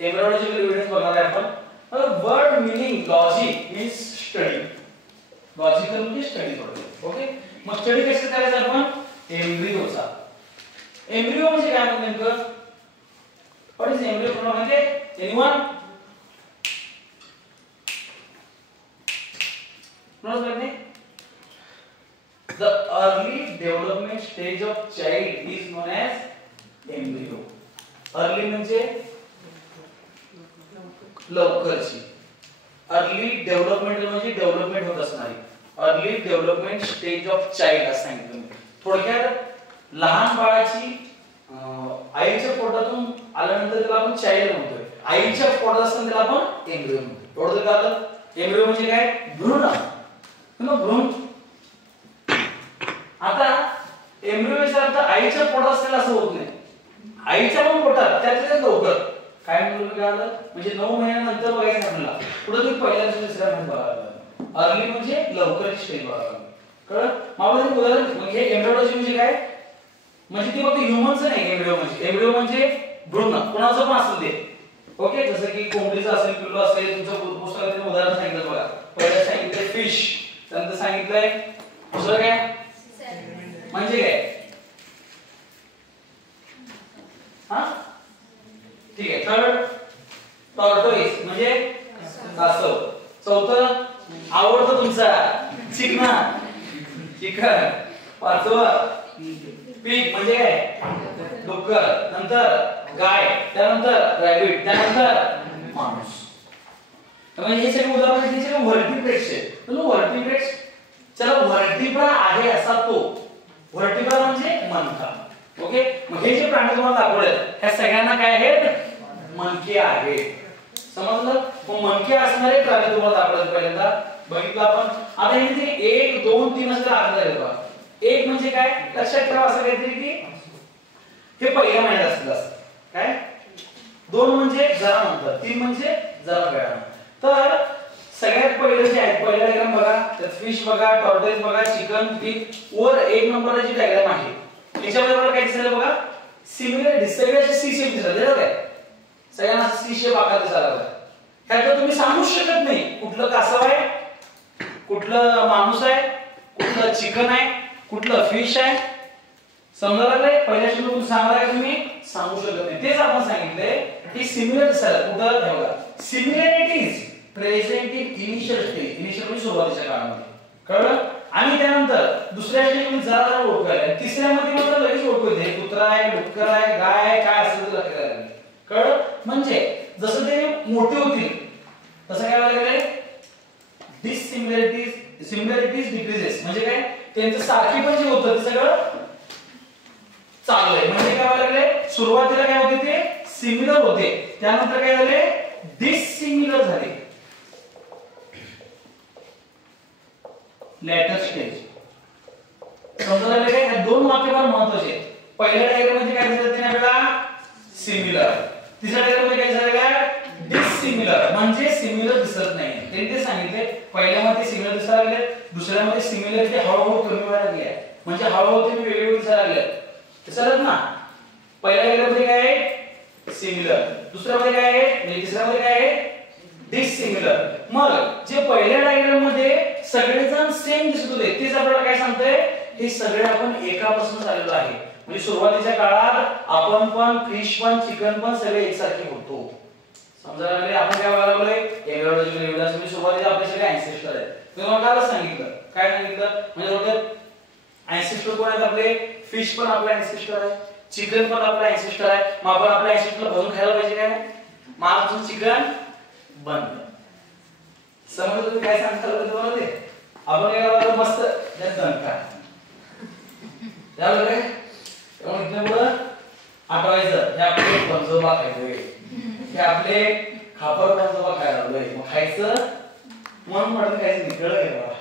Embryological evidence बघणार आहे आपण. Word meaning logic means study. Logical म्हणजे स्टडी थोडक्यात. ओके, मग स्टडी कसं करायचं आपण? एम्ब्रियोचा. एम्ब्रियो म्हणजे काय म्हणतो नेमकं? व्हॉट इज एम्ब्रियो पूर्ण म्हणजे? एनीवन नोट करणे? The early development stage of child is known as embryo. Early म्हणजे लवकरची. अर्ली डेव्हलपमेंट म्हणजे डेव्हलपमेंट होत असणारी. Early development stage of child असं सांगितलं. थोडक्यात लहान बाळाची आईच्या पोटातून आल्यानंतर त्याला आपण चाइल्ड म्हणतोय. आईच्या पोटात असताना त्याला आपण एम्ब्रियो म्हणतो. एवढं का आलं? एम्ब्रियो म्हणजे काय? भ्रूण. भ्रूण. आता एम्ब्रियोचा अर्थ आईच्या पोटात असलेला असं होत नाही. आईच्या पण पोटात त्यातल्या लवकर काय म्हणून काय आलं म्हणजे 9 महिन्यानंतर बघायचं आपल्याला. पुढे तुम्ही पहिल्या दुसऱ्या महिन्यात बघा. अर्ली म्हणजे लवकरची स्टेज बघा. कळलं? मावळ्याचं उदाहरण म्हणजे हे एम्ब्रियोलॉजी म्हणजे काय? म्हणजे ती फक्त ह्यूमनच नाही. एम्ब्रियो म्हणजे भ्रूण कोणाचं पण असेल ते. ओके, जसं की कोंबडीचं असेल, पिल्लू असेल. तुमचं पुस्तकात उदाहरण सांगितलं बघा. पहिलं सांगितलं फिश, त्यानंतर सांगितलंय दुसरं काय म्हणजे काय? हा ठीक आहे. थर्ड टॉर्टोइस म्हणजे कासव. चौथं आवडतं तुमचा चिकन. पाचवं पिग म्हणजे काय? डुक्कर. नंतर गाय, त्यानंतर रॅबिट, त्यानंतर माणूस. म्हणजे हे सगळे उदाहरण आहेत व्हर्टिब्रेट्स आहेत. व्हर्टिब्रेट्स चला व्हर्टिब्रा आहे असा तो. व्हर्टिब्रा म्हणजे मणका. ओके, मग हे जे प्राणी तुम्हाला दाखवले ह्या सगळ्यांना काय आहेत? मणके आहेत. समजलं? मग मणके असणारे प्राणी तुम्हाला दाखवले पहिल्यांदा बघितलं आपण. आता हे 1 2 3 असं दाखवलं आहे बघा. 1 म्हणजे काय? लक्षात ठेवा असं काहीतरी की हे पहिल्या महिन्यात असतं. काय? 2 म्हणजे जरा नंतर, 3 म्हणजे जरा वेळानं. तर सगळ्यात पहिलं जे आहे पहिला डायग्राम बघा. त्यात फिश बघा, टॉर्टोइस बघा, चिकन, पिग. वर 1 नंबरची डायग्राम आहे. याच्यामध्ये बघा काय दिसलं बघा. सिमिलर सगळ्याचे सी शेप दिसतात काय? सगळ्यांना सी शेप आकार दिसायला लागला. ह्यात तुम्ही सांगू शकत नाही कुठलं कासव आहे, कुठलं माणूस आहे, कुठलं चिकन आहे, कुठलं फिश आहे. समजायला लागले? पहिल्या शब्दातून सांगलाय तुम्ही सांगू शकत नाही. तेच आपण सांगितलंय की सिमिलर दिसायला कुठं ठेवला. Similarities present in initial stage. Initial म्हणजे सुरुवातीच्या काळामध्ये. कळलं? आणि त्यानंतर दुसऱ्या स्टेजमध्ये जरा ओळखायला. तिसऱ्यामध्ये मात्र लगेच ओळखू येते. कुत्रा आहे, डुक्कर आहे, गाय आहे, काय असेल ते लक्षात आलं. कळलं? म्हणजे जसं ते मोठे होतील तसं काय व्हायला लागले? Similarities decreases. म्हणजे काय? त्यांचं सारखी पण जे होतं ते सगळं चाललंय. म्हणजे काय व्हायला लागले? सुरुवातीला काय होते ते सिमिलर होते, त्यानंतर काय झाले? डिसिमिलर झाले. Later stage. समजायला लागले? हे 2 वाक्य फार महत्त्वाचे आहेत. पहिल्या डायग्राम मध्ये काय दिसतं ते आपल्याला सिमिलर. तिसऱ्या डायग्राम मध्ये काय दिसतं? डिसिमिलर. म्हणजे सिमिलर दिसत नाही. ते सांगितले पहिल्यामध्ये सिमिलर दिसायला लागले, दुसऱ्यामध्ये सिमिलरिटी हळूहळू कमी व्हायला लागली आहे. म्हणजे हळूहळू ते वेगवेगळे दिसायला लागले. दिसतात ना? पहिल्या डायग्राम मध्ये काय आहे? सिमिलर. दुसऱ्यामध्ये काय आहे? म्हणजे तिसऱ्यामध्ये काय आहे? डिसिमिलर. मग जे पहिल्या डायग्राम मध्ये सगळेजण सेम दिसत होते तेच आपल्याला काय सांगतंय? हे सगळे आपण एकापासून आलेलो आहे. म्हणजे सुरुवातीच्या काळात आपण पण फिश पण चिकन पण सगळे एकसारखे होतो. समजायला लागले? आपण काय बघायला लागलोय? एव्हिडन्स एव्हिडन्स म्हणजे सुरुवातीला आपले सगळे अँसेस्टर आहेत. तुम्हाला काय सांगितलं? काय सांगितलं? म्हणजे थोडक्यात अँसेस्टर कोण आहेत आपले? फिश पण आपला अँसेस्टर आहे, चिकन पण आपला अँसेस्टर आहे. मग आपण आपल्या अँसेस्टरला भरून खायला पाहिजे काय? मग चिकन बंद. समजलं तुम्ही काय सांगताल तुम्हाला ते? आपण काय करायला मस्त त्यात दणका झालं काय? त्यामुळे इथनं पुढं आठवायचं हे आपले पंजोबा खायचोय, हे आपले खापर पंजोबा खायला लागलोय. मग खायचं मन म्हणून खायचं निकळलं घ्यावा.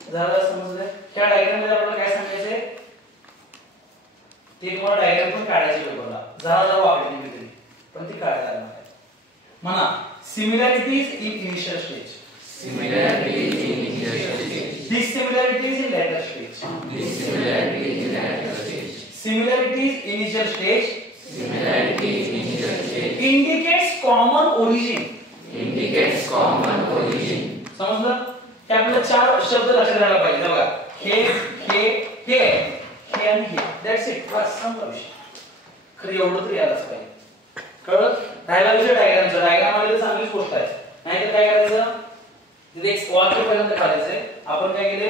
झालं समजलं? त्या डायग्राम मध्ये आपल्याला काय सांगायचंय ते तुम्हाला डायग्राम पण काढायची पेपरला. जरा वापरली मी तरी पण ती काढायला लागणार आहे. म्हणा similarities in initial stage, Similarities in initial stage. Dissimilarities in later stage. Dissimilarities in later stage. Similarities initial stage. Similarities in initial indicates common origin. Indicates common origin. समजलं? हे आपल्याला चार शब्द लक्षात राहायला पाहिजे. बघा, हे आणि हे. That's it. बस संपला विषय. खरं एवढं तरी यायलाच पाहिजे. कळलं? राहिला विषय डायग्रामचा. डायग्राम आले तर चांगलीच गोष्ट आहे. नाहीतर काय करायचं? तिथे एक वाक्य पहिल्यांदा काढायचंय. आपण काय केले?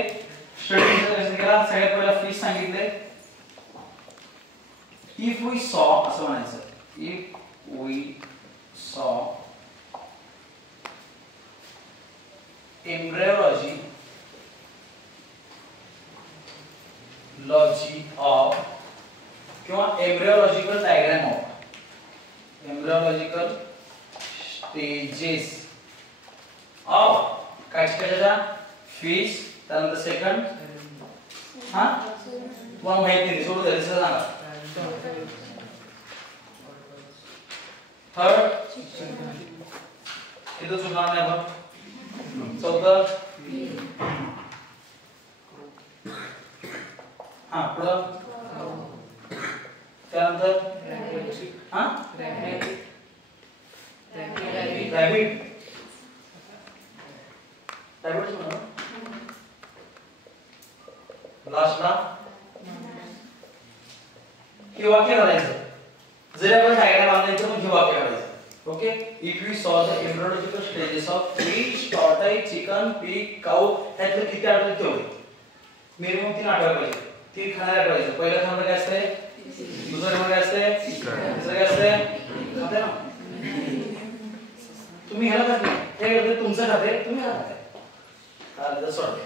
स्टडी कसं केला? सगळ्यात पहिला फिश सांगितले. इफ वी सॉ असं म्हणायचं. इफ वी सॉ embryology of किंवा embryological diagram of embryological stages of कशाचा फिश. त्यानंतर सेकंड तुम्हाला माहिती नाही सोडून द्यायचं सांगा. थर्ड इथं चुकणार नाही आपण. चौथं पुढं त्यानंतर रॅबिट लास्टला हे वाक्य काढायचं. जर आपण डायग्राम आणले तर मग हे वाक्य काढायचं. Okay, if we saw the embryological stages of fish, tortoise, chicken, pig, cow, ह्यातले किती आठवते तेवढे मिनिमम 3 आठवायला पाहिजे. 3 खाणार आठवायचं. पहिलं खाणार काय असते? दुसरं खाणार काय असते? तिसरं काय असते? खाते ना तुम्ही. ह्याला खात नाही, हे करते तुमचं खाते, तुम्ही ह्याला खाते. चालेल, सॉरी.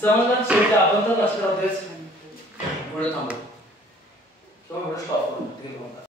समजलं? शेवटी आपण तर लक्षात राहतोय. पुढे थांबू.